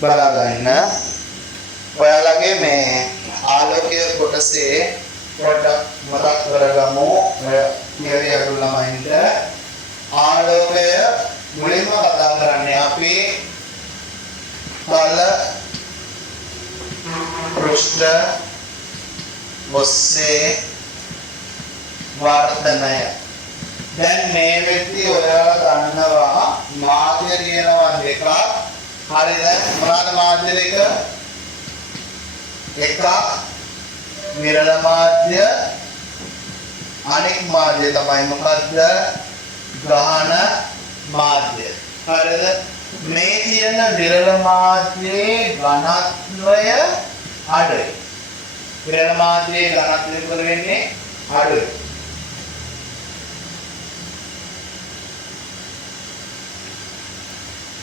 බලගන්න ඔයාලගේ මේ ආලෝකය කොටසේ පොඩ්ඩක් මතක් කරගමු. මෙවැනි අඩු ළමයින්ට ආලෝකය මුලින්ම කතා කරන්නේ අපි තල පෘෂ්ඨ ඔස්සේ වර්ධනය. දැන් මේ වෙද්දී ඔයාලා දන්නවා මාධ්‍ය කියනවා දෙකක්. හරිද? මොනවාද මාධ්‍ය දෙක? එකක් විරල මාධ්‍ය, අනෙක් මාධ්‍ය තමයි මොකද්ද? ගහන මාධ්‍ය. හරිද? මේ කියන විරල මාධ්‍යයේ ඝනත්වය අඩුයි. විරල මාධ්‍යයේ ඝනත්වය මොකද වෙන්නේ? අඩුයි.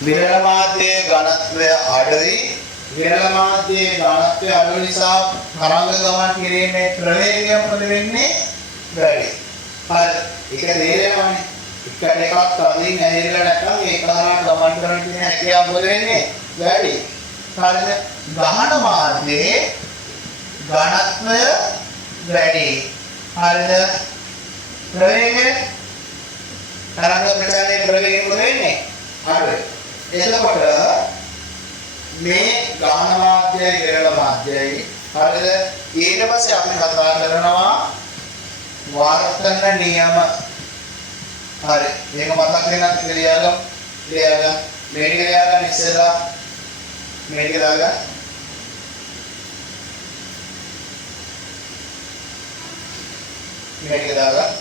විරල මාධ්‍යයේ ඝනත්වය අඩුයි. විරල මාධ්‍යයේ ඝනත්වය අඩු නිසා තරංග ගමන් කිරීමේ ප්‍රවේගය මොකද වෙන්නේ? වැඩි. හරි. ඒක තේරෙනවනේ. එකට එකක් තදින් ඇහිරලා නැත්නම් ඒක හරහා ගමන් කරන්න තියෙන හැකියාව මොකද වෙන්නේ? වැඩි. හරිද? ගහන මාධ්‍යයේ ඝනත්වය වැඩි. හරිද? ප්‍රවේගය තරංග ප්‍රචාරයේ ප්‍රවේගය මොකද වෙන්නේ? අඩුයි. එතකොට මේ ගාන මාධ්‍යයයි විරල මාධ්‍යයයි හරිද? ඊට පස්සේ අපි කතා කරනවා වර්තන නියම. හරි. මේක මතක් වෙනත් ලියාගමු. මේ ටික ලියාගන්න ඉස්සෙල්ලා මේ ටික දාගන්න. මේ ටික දාගන්න.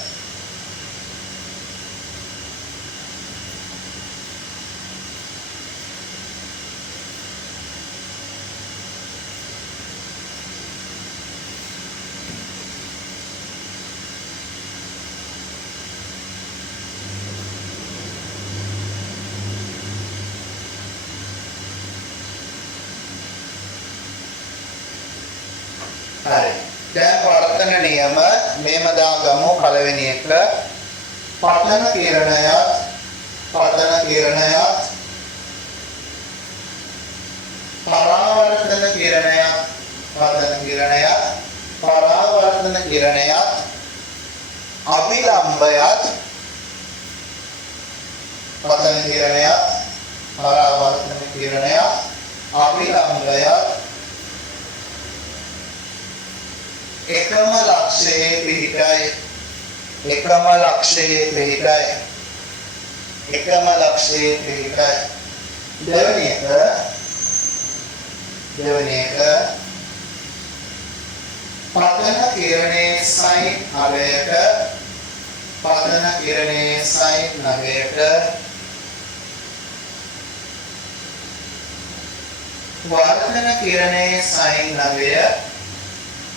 හරි. දැන් වර්තන නියම මේම දාගමු. පළවෙනි එක පතන කිරණයත් පරාවර්තන කිරණයත් අභිලම්බයත් පතන කිරණයත් පරාවර්තන කිරණයත් අභිලම්බයත් එකම ලක්ෂයේ පිහිටයි. දෙවෙනි එක පතන කිරණයේ සයින් අගයට වර්ධන කිරණයේ සයින් නගයට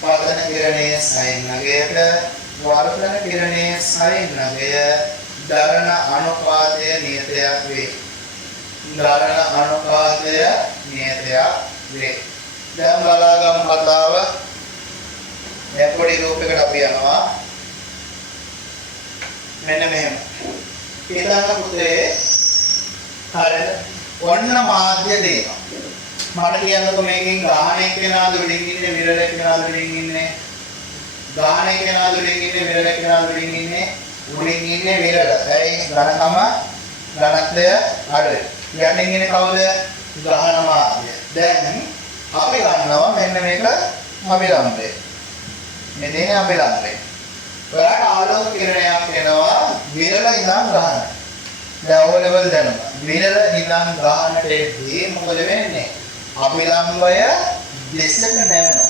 පතන කිරණයේ සයින් නගයට වර්ධන කිරණයේ සයින් නගය දරණ අනුපාතය නියතයක් වේ. දැන් බලාගමු කතාව. දැන් පොඩි රූපයකට අපි යනවා. මෙන්න මෙහෙම. හිතන්න පුතේ. හරිද? ඔන්න මාධ්‍ය දෙනවා. මට කියන්නකො මේකෙන් ගාහණය කෙනාද උඩින් ඉන්නේ විරල කෙනාද උඩින් ඉන්නේ? ගාහණය කෙනාද උඩින් ඉන්නේ විරල කෙනාද උඩින් ඉන්නේ? උඩින් ඉන්නේ විරල. ඇයි? ඝනකම ඝනත්වය අඩුයි. යටින් ඉන්නේ කවුද? ගාහන මාධ්‍ය. දැන් අපි ගන්නවා මෙන්න මේක අභිලම්බය. මේ දෙන්නේ අභිලම්බය. ඔයාලට ආලෝක කිරණයක් එනවා විරල ඉඳන් ගාහන. දැන් ඕ ලෙවල් දැනුමා. විරල ඉඳන් ගාහනට එද්දී මොකද වෙන්නේ? අභිලම්බය දෙසට නැවෙනවා.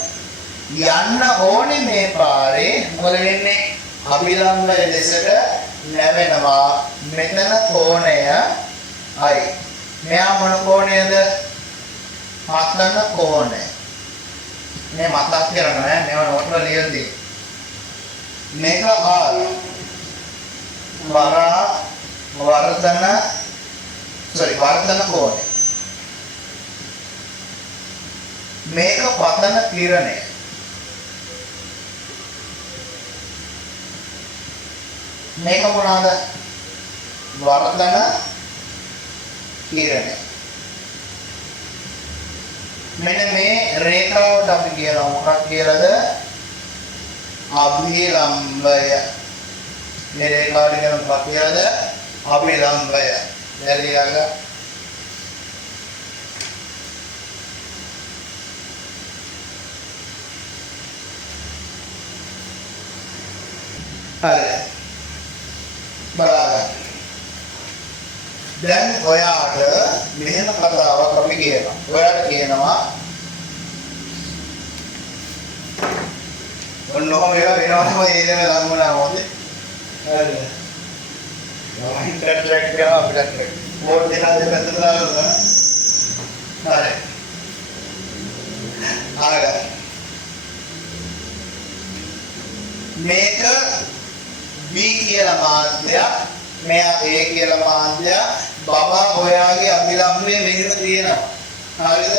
යන්න ඕනේ මේ පාරේ මොකද වෙන්නේ? අභිලම්බය දෙසට නැවෙනවා. මෙතන කෝණය I. මෙයා මොන කෝණයද? පතන කෝණය. මේ මතක් කරගන්න නෑ. මේව නෝට් වල ලියලා තියෙන්නේ. මේක R. වර්ධන කෝණය. මේක පතන කිරණය. මේක මොනවාද? වර්ධන කිරණය. මෙන්න මේ රේඛාවට අපි කියනවා මොකක් කියලාද? අභිලම්බය. මේ රේඛාවට කියන මොකක් කියලාද? අභිලම්බය. දැන් ලියගන්න. හරි. බලන්න. දැන් ඔයාට මෙහෙම කතාවක් අපි කියනවා. ඔයාට කියනවා ඔන්නෝම ඒවා වෙනවම ඒලම ලඟුණා මොකද? හරිද? ඉන්ටර්ට්‍රැක්ට් කරනවා අපිට. බෝඩ් දෙක දෙපැත්තට දාලා හරි. ආගා. මේක B කියලා මාධ්‍යයක්, මෙයා A කියලා මාධ්‍යයක්. බබා ඔයාගේ අභිලම්බය මෙහෙම තියෙනවා. හරිද?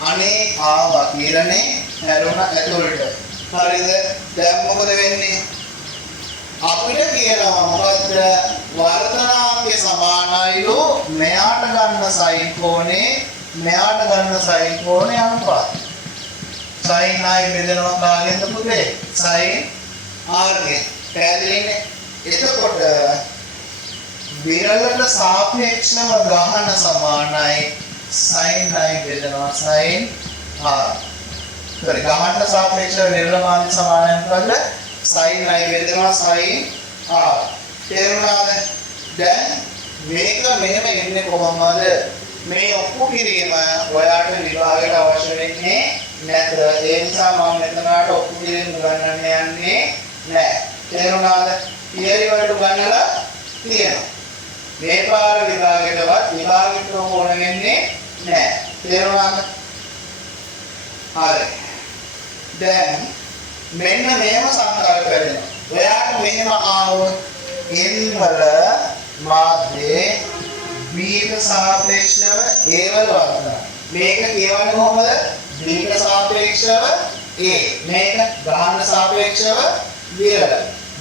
අනේ ආවා කියලානේ හැරුණා ඇතුළට. හරිද? දැන් මොකද වෙන්නේ? අපිට කියනවා මොකද්ද? වර්තනාංගය සමානයිලු මෙයාට ගන්න සයින් කෝණේ මෙයාට ගන්න සයින් කෝණේ අනුපාතය. සයින් i බෙදනවා කාගෙන්ද පුතේ? සයින් r ගෙන්. පැහැදිලිනේ? එතකොට විරලට සාපේක්ෂව ගහන සමානයි sin i බෙදනවා sin r. sorry ගහනට සාපේක්ෂව විරල මාධ්‍ය සමානයි මොකද්ද? sin i බෙදනවා sin r. තේරුණාද? දැන් මේක මෙහෙම එන්නේ කොහොමද? මේ ඔක්කො කිරීම ඔයාට විභාගයට අවශ්‍ය වෙන්නේ නැත. ඒ නිසා මම මෙතනට ඔක්කො කිරීම ගන්නන්න යන්නේ නැහැ. තේරුණාද? තියරි වලට ගන්නලා තියෙනවා. මේ පාර විභාගයටවත් විභාගයට ඕන වෙන්නේ නැහැ. තේරුණාද? හරි. දැන් මෙන්න මේව සංකල්ප වෙනවා. ඔයාට මෙහෙම ආවොත් n වල මාධ්‍යයේ b ට සාපේක්ෂව a වල වර්තන. මේක කියවන්නේ කොහොමද? b ට සාපේක්ෂව a. මේක ගාහන සාපේක්ෂව විරල.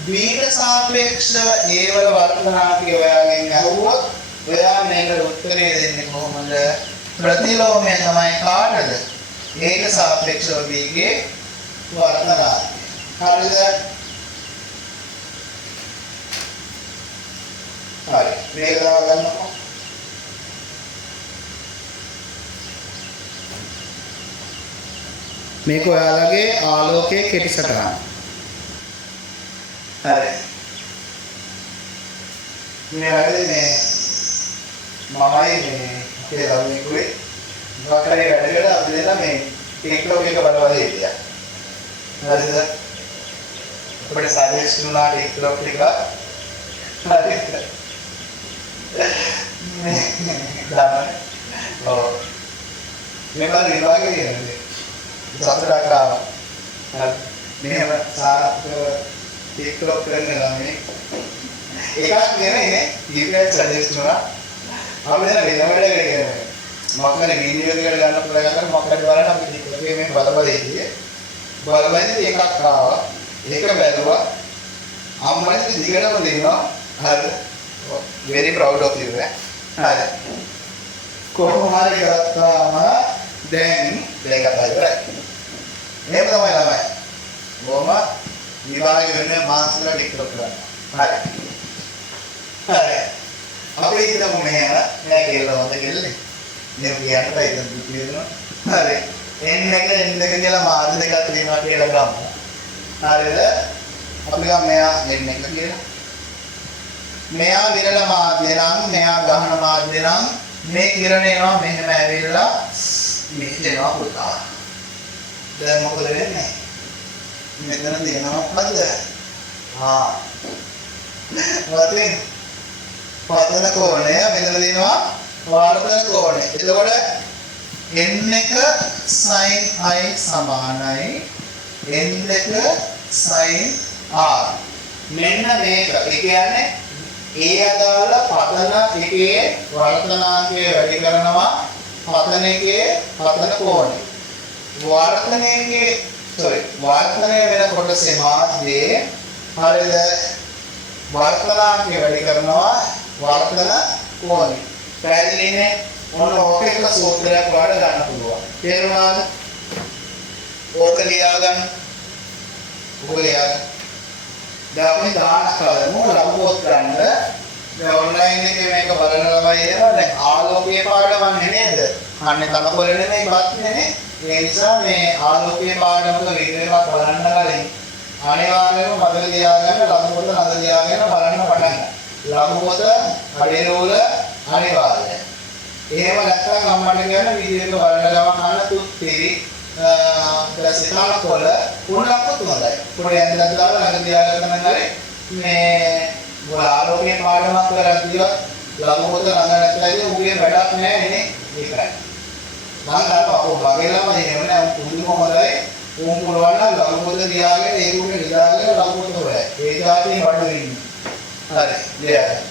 b ට සාපේක්ෂව a වල වර්තනාංකය ඔයාගෙන් අහුවොත් ඔයා මේකට උත්තරේ දෙන්නේ කොහොමද? ප්‍රතිලෝමය තමයි කාටද? a ට සාපේක්ෂව b ගේ වර්තනාංකය. හරිද? හරි. මේක දාගන්නකො. මේක ඔයාලගේ ආලෝකයේ කෙටි සටහන. හරි. මේ වැඩේ මමයි කියලා මේකුවේ වකරේ වැඩ අපි දෙලා මේ ටික්ටොක් එක බලවලා හිටියා. හරිද? අපිට සජෙස්ට් වුණා ටික්ටොක් එක. හරිද? දාන්න. ඔව්. මේක විභාගෙ කියන්නේ. සතරක් ආවා. හරි. මෙහෙම ටික්ටොක් කරන ළමයි. එකක් නෙමෙයිනේ. දීපයක් සජෙස්ට් වුණා. අපි දැන් වෙන වැඩ කරගෙන. මොකක්ද වීඩියෝ එකකට ගන්න ප්‍රයත්න කරලා මොකක්ද බලන්න අපි ටික්ටොක් එකේ මේ බලබල ඉන්නේ. බලබලදී එකක් ආවා. ඒක බැලුවා. අම්මට දිගටම දෙනවා. හරිද? very proud of you ඈ. හරි. කොහොම හරි කරත්තාම දැන් කතා ඉවරයි. මේක තමයි ළමයි. බොහොම විභාග වෙන මාස්ටර්ලා ටික්ටොක් කරනවා. හරි. හරි. අපි හිතමු මෙහෙම නෑ කියලා හොඳ කෙල්ලනේ. මේ කියන්න බෑ ඒක කියනවා. හරි. n එක කියලා මාර්ග දෙකක් තියෙනවා කියලා ගමු. හරිද? අපි ගමු මෙයා n එක කියලා. මෙයා විරල මාධ්‍ය නම් මෙයා ගහන මාධ්‍ය නම් මේ කිරණ එනවා මෙහෙම ඇවිල්ලා මෙහෙට එනවා පුතා. දැන් මොකද වෙන්නේ? මෙතන දෙනවා මොකද්ද? වතින් පතන කෝණය මෙතන දෙනවා වර්තන කෝණය. එතකොට n එක sin i සමානයි n එක sin r. මෙන්න මේක. ඒ කියන්නේ ඒ අදාළ පතන එකේ වර්තනාංකය වැඩි කරනවා පතන එකේ පතන කෝණය. වර්තනය වෙන කොටසේ මාධ්‍යයේ හරිද වර්තනාංකය වැඩි කරනවා වර්තන කෝණය. පැහැදිලිනේ? ඔන්න ඕක එක සූත්‍රයක් වඩ ගන්න පුළුවන්. තේරුණාද? ඕක ලියා ගන්න. ඕක ලියා ගන්න. දැන් අපි දාන කරමු ලඝුපොත් ගන්න. දැන් ඔන්ලයින් එකේ මේක බලන ළමයි එනවා. දැන් ආලෝකීය පාඩමන්නේ නේද? අන්නේ තනකොළ නෙමෙයි බත්නේ නේ. ඒ නිසා මේ ආලෝකීය පාඩමක විදිහට බලන්න කලින් අනිවාර්යයෙන්ම මතක තියාගන්න ලඝුපොත නද තියාගෙන බලන්න පටන් ගන්න. ලඝුපොත අඩේරෝල අනිවාර්යයි. එහෙම නැත්නම් අම්මට කියන වීඩියෝ එක බලන ගමන් අහන්න තුත්තිරි සිතානකොළ උණක්කුත් හොඳයි. පොඩි ඇඳලා දාලා ළඟ තියාගන්න නම් හරි මේ ආලෝකයේ පාඩමක් කරද්දී ලඝුපොත නද නැත්නම් උගේ වැඩක් නැහැ නේ. ඒකයි. මම අපෝ බගේලම එහෙම නෑ පුදුම හොඳයි. උන් පුළුවන් නම් ලඝුපොත තියාගෙන ඒකුගේ නිදාගෙන ලඝුපොත හොයයි. ඒ જાතිය බඩු ඉන්නේ. හරි. ලියන්න.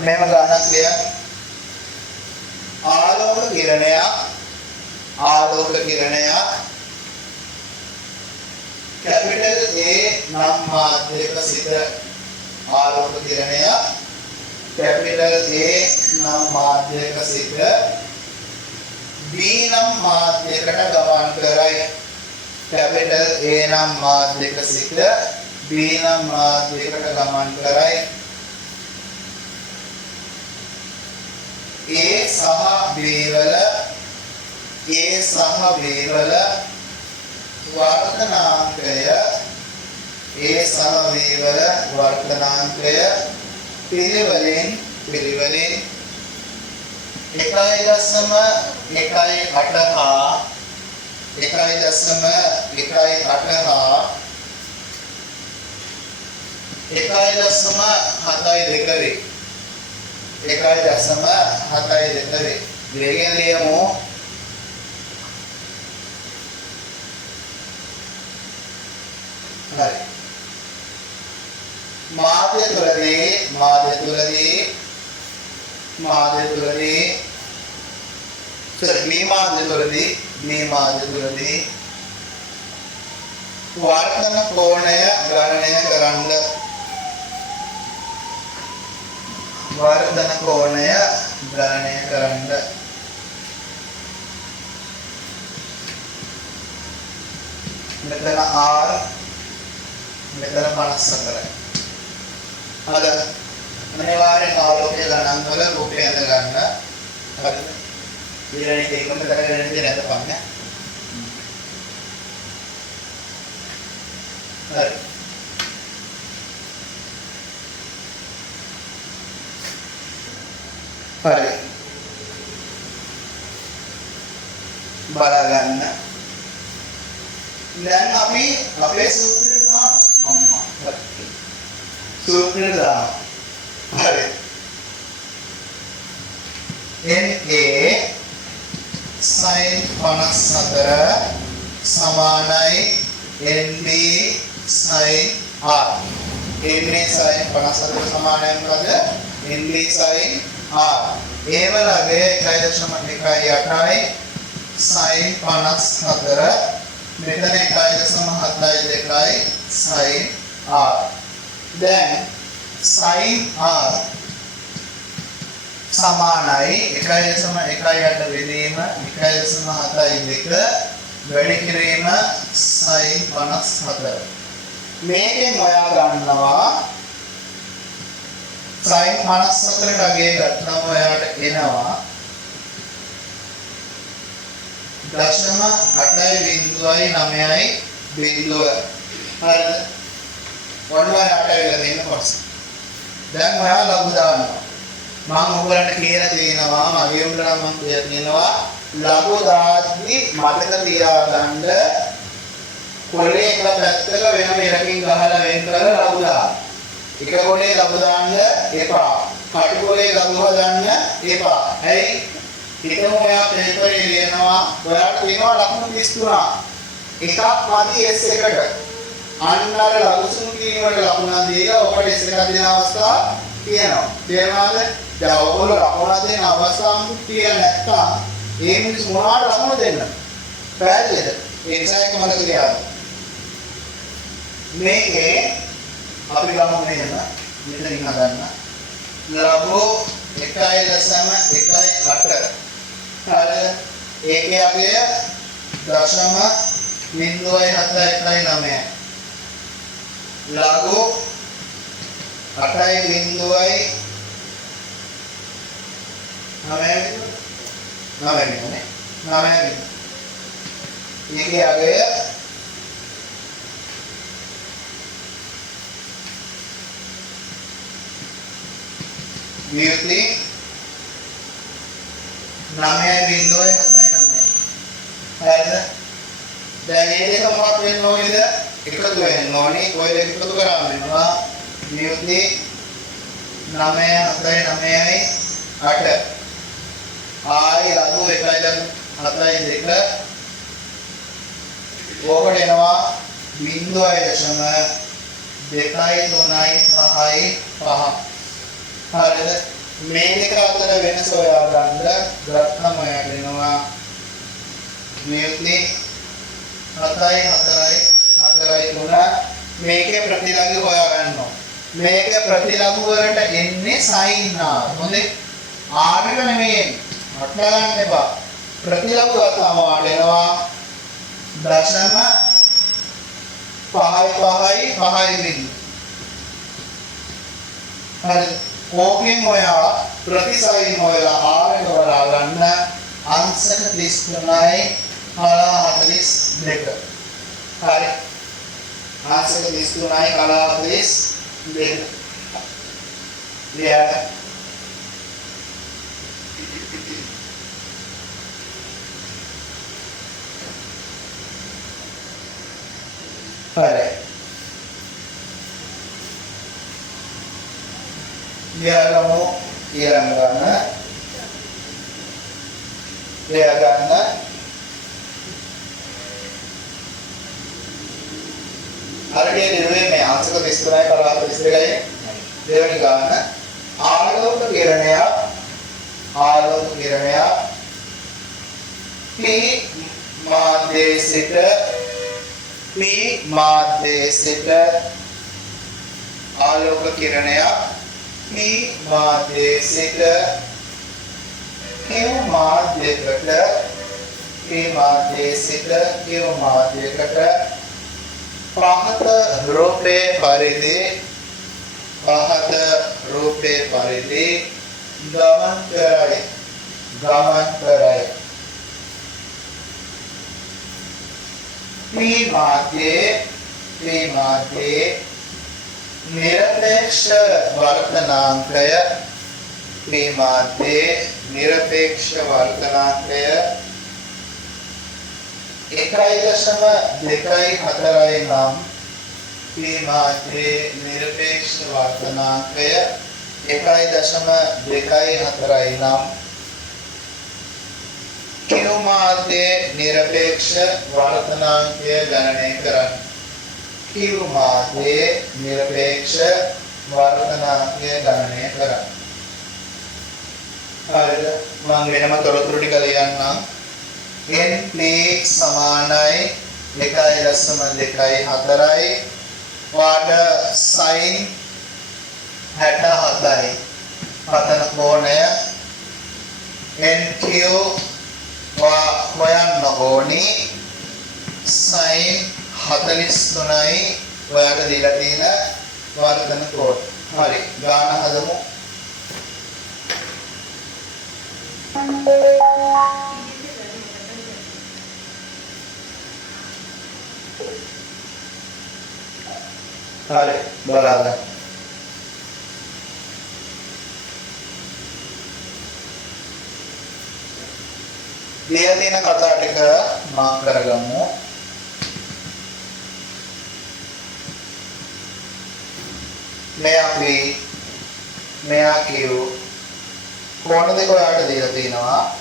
මෙහෙම ගානක් ලියන්න. ආලෝක කිරණයක් කැපිටල් A නම් මාධ්‍යක සිට ආලෝක කිරණයක් කැපිටල් A නම් මාධ්‍යක සිට B නම් මාධ්‍යකට ගමන් කරයි. කැපිටල් A නම් මාධ්‍යක සිට B නම් මාධ්‍යකට ගමන් කරයි. A සහ B වල වර්තනාංකය පිළිවෙලින් 1.72 වේගයෙන් ලියමු. හරි. මාධ්‍ය තුලදී මේ මාධ්‍ය තුලදී වර්තන කෝණය ගණනය කරන්න. මෙතන R මෙතන 54යි. හරි. අනිවාර්යෙන් ආලෝකය ගණන් වල රූපය අඳ ගන්න. හරිද? ඊළඟට ඒකම කරගෙන ඉඳි නැතපන්න. හරි. හරි. බලගන්න. දැන් අපි අපේ සූත්‍රයට දානවා. අම්මා. සූත්‍රයට දානවා. හරි. NA sin 54 සමානයි NB sin R. NA sin 54 සමානයි මොකද? NB sin R. ඒ වලගේ 1.18යි sin 54 මෙතන 1.72යි sin R. දැන් sin R සමානයි 1.1ට බෙදීම 1.72 වැඩි කිරීම sin 54. මේකෙන් ඔයා ගන්නවා sin 54ට අගේ ගත්තම ඔයාට එනවා 0.8.9යි බිඳුව. හරිද? ඔන්න ඔයාට වෙලා දෙන්න පස්සේ. දැන් ඔයා ලඝු දානවා. මම ඔයගලන්ට කියලා තියෙනවා මගේ උඹලා මම කියලා තියෙනවා ලඝු දාද්දි මතක තියාගන්න කොලේ එක පැත්තක වෙනම එකකින් ගහලා වෙන් කරලා ලඝු දාන්න. එක කොලේ ලඝු දාන්න එපා. කටු කොලේ ලඝු හදන්න එපා. ඇයි? හිතමු ඔයා පේපරේ ලියනවා ඔයාට තියෙනවා ලකුණු 33. එකක් මදි S එකට. අන්න අර ලඝු සුන්කීමට ලකුණක් දීලා ඔබට S එකක් දෙන අවස්ථාවක් තියෙනවා. තේරුණාද? දැන් ඔයගොල්ලෝ ලකුණක් දෙන අවස්ථාවක් තියෙන්නේ නැත්නම් ඒ මිනිස් මොනවාට ලකුණු දෙන්න? පැහැදිලිද? ඒ නිසා එක මතක තියාගන්න. මේකේ අපි ගමු මෙහෙම මෙතනින් හදන්න. ලඝු 1.18 හරිද? ඒකේ අගය දශම 0.719. ලඝු 8.9 ඒකේ අගය වියුති 9.49. හරිද? දැන් මේ දෙක මොකක්ද වෙන්න ඕනේද? එකතු වෙන්න ඕනේ. ඔය දෙක එකතු කරාම වෙනවා වියුති 9.49.8. ආයි ලඝු 1.72. ඕකට එනවා 0.235. හරිද? මේ දෙක අතර වෙනස හොයාගන්න ගත්තම වෙනවා වියුති 7.4.3. මේකේ ප්‍රතිලඝු හොයාගන්න ඕන. මේක ප්‍රතිලඝු වලට එන්නේ sin r. හොඳේ? r එක නෙමෙයි. අට ගන්න එපා. ප්‍රතිලඝු ගත්තම වඩනවා දශම 5.5. හරි. ඕකෙන් ඔයා ප්‍රතිසයින් ඔයා r එක වඩා ගන්න අංශක 33යි 42. හරි. අංශක 33යි 42. ලියන්න. හරි. ලියගමු ඊළඟ ගන්න. ලිය ගන්න. හරියට ඉන්නේ මේ අංශක 33යි 42යි දෙවෙනි ගන්න. ආලෝක කිරණය P මාධ්‍යයේ සිට ආලෝක කිරණය P මාධ්‍යයේ සිට Q මාධ්‍යයකට පහත රූපේ පරිදි ගමන් කරයි. මේ මාධ්‍යයේ නිරපේක්ෂ වර්තනාංකය 1.24 නම් මේ මාධ්‍යයේ නිරපේක්ෂ වර්තනාංකය 1.24 නම් Q මාධ්‍යයේ නිරපේක්ෂ වර්තනාංකය ගණනය කරන්න. Q මාධ්‍යයේ නිරපේක්ෂ වර්තනාංකය ගණනය කරන්න. හරිද? මම වෙනම තොරතුරු ටික ලියන්නම්. NP සමානයි 1.24යි වාට sin 67යි. පතන කෝණය NQ හොයන්න ඕනි sin 43යි ඔයාලට දීලා තියෙන වර්ධන කෝණ. හරි. ගාන හදමු. හරි. බලන්න. දීලා තියෙන කතා ටික මාක් කරගමු. මෙයා Q කෝණ දෙක ඔයාලට දීලා තිනවා.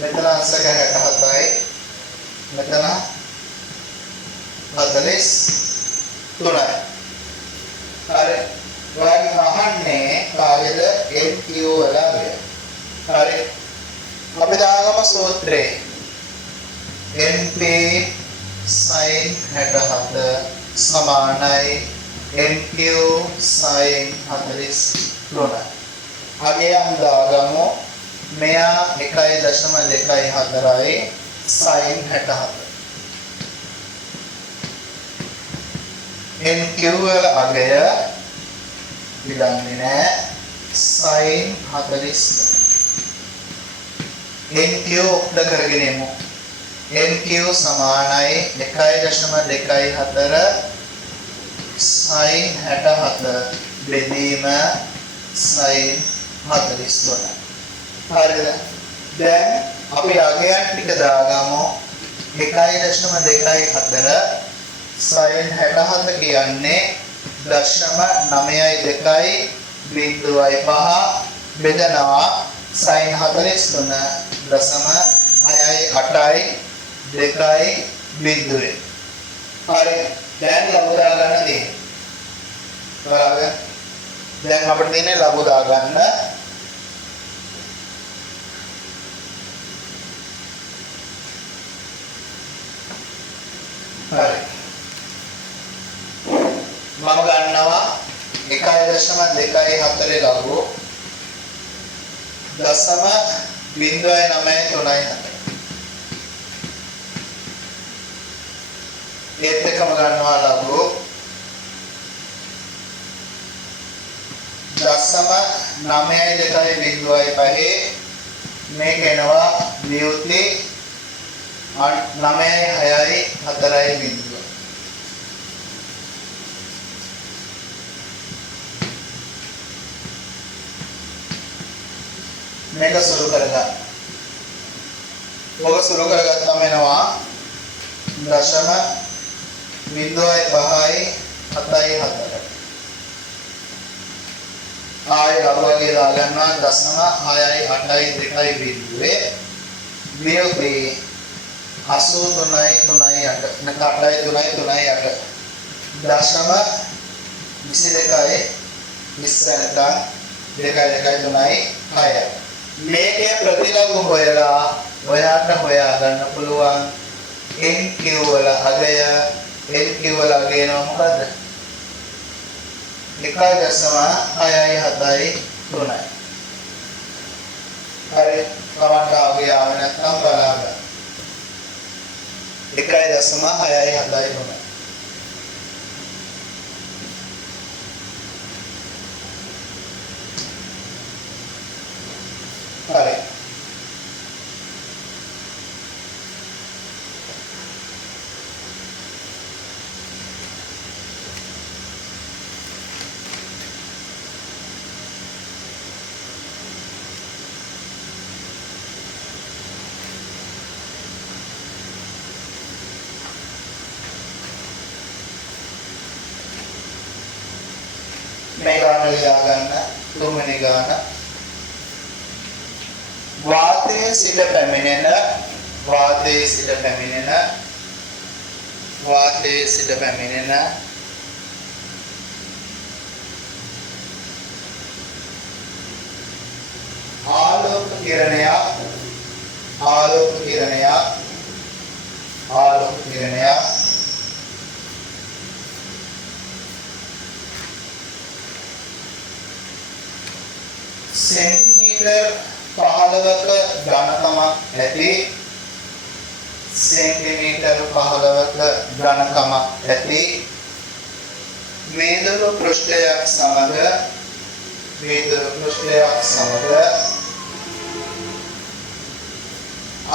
මෙතන අංශක 67යි. මෙතන 43යි. හරි. ඔයාලගෙන් අහන්නේ කාගෙද NQ වලගේ. හරි. අපි දාගම සූත්‍රේ NP sin 67 සමානයි NQ sin 43. අගයන් දාගමු. මෙයා 1.24යි sin 67. NQ වල අගය පිළිගන්නේ නැහැ. sin 40. NQ ඔක්ද කරගෙන යමු. NQ සමානයි 1.24 sin 67 බෙදීම sin 42. හරිද? දැන් අපි අගයන් ටික දාගමු. 1.24 sin 67 කියන්නේ 0.92 බිංදුවයි 5 බෙදනවා sin 43 0.68යි 2යි බිංදුවේ. හරි. දැන් ලබු දාගන්න තියෙන්නේ. බලන්න. දැන් අපිට තියෙන්නේ ලබු දාගන්න. හරි. මම ගන්නවා 1.24 ලබු 0.934. ඒත් එකම ගන්නවා ලබු 0.92.5 මේක එනවා නියුටි 9.6.4 මේක සුළු කරගන්න. ඔක සුළු කරගත්තාම එනවා 0.5යි 7.4. ආයෙ ලබුවගේ දාගන්නවා 0.6යි 8යි 2යි බිංදුවේ. නියුටි 83.38 නැත්නම් 8.3.38 0.22යි 20 නැත්නම් 2.2.3යි 6. මේකේ ප්‍රතිලබු හොයලා ඔයාට හොයා ගන්න පුළුවන් NQ වල අගය. NQ වල අගය නෝ මොකද්ද? 1.6.7යි 3යි. හරි. කවන්ට අගය ආව නැත්නම් බලන්න. 1.6.7යි 3යි. හරි. මේ ගාන ලියා ගන්න. තුන්වෙනි ගාන. වාතයේ සිට පැමිණෙන ආලෝක කිරණයක් සෙන්ටිමීටර් 15ක ඝනකමක් ඇති වේදුරු පෘෂ්ඨයක් සමග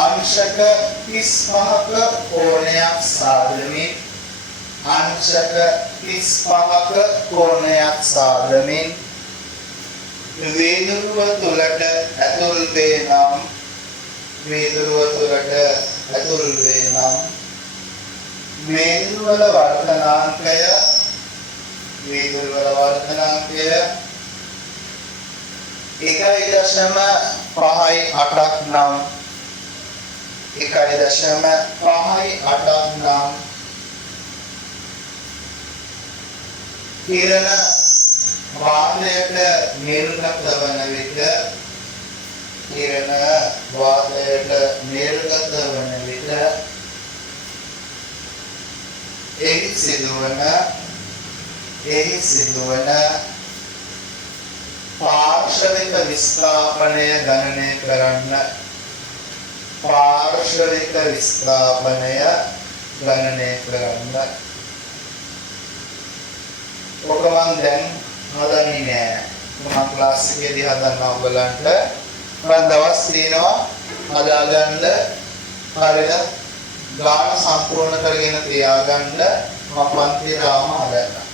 අංශක 35ක කෝණයක් සාදමින් වේදුරුව තුලට ඇතුල් වේ නම් වේදුරුවල වර්ධනාංකය 1.58ක් නම් කිරණ වාතයට නිර්ගත වන විට එහි සිදුවන පාර්ශවික විස්ථාපනය ගණනය කරන්න. පාර්ශවික විස්ථාපනය ගණනය කරන්න. ඔක මම දැන් හදන්නේ නෑ. මම ක්ලාස් එකේදී හදන්නා ඔයගලන්ට. මම දවස් දිනවා හදාගන්න. හරිද? ගාන සම්පූර්ණ කරගෙන තියාගන්න. මම පන්තියේ දාම හදන්න.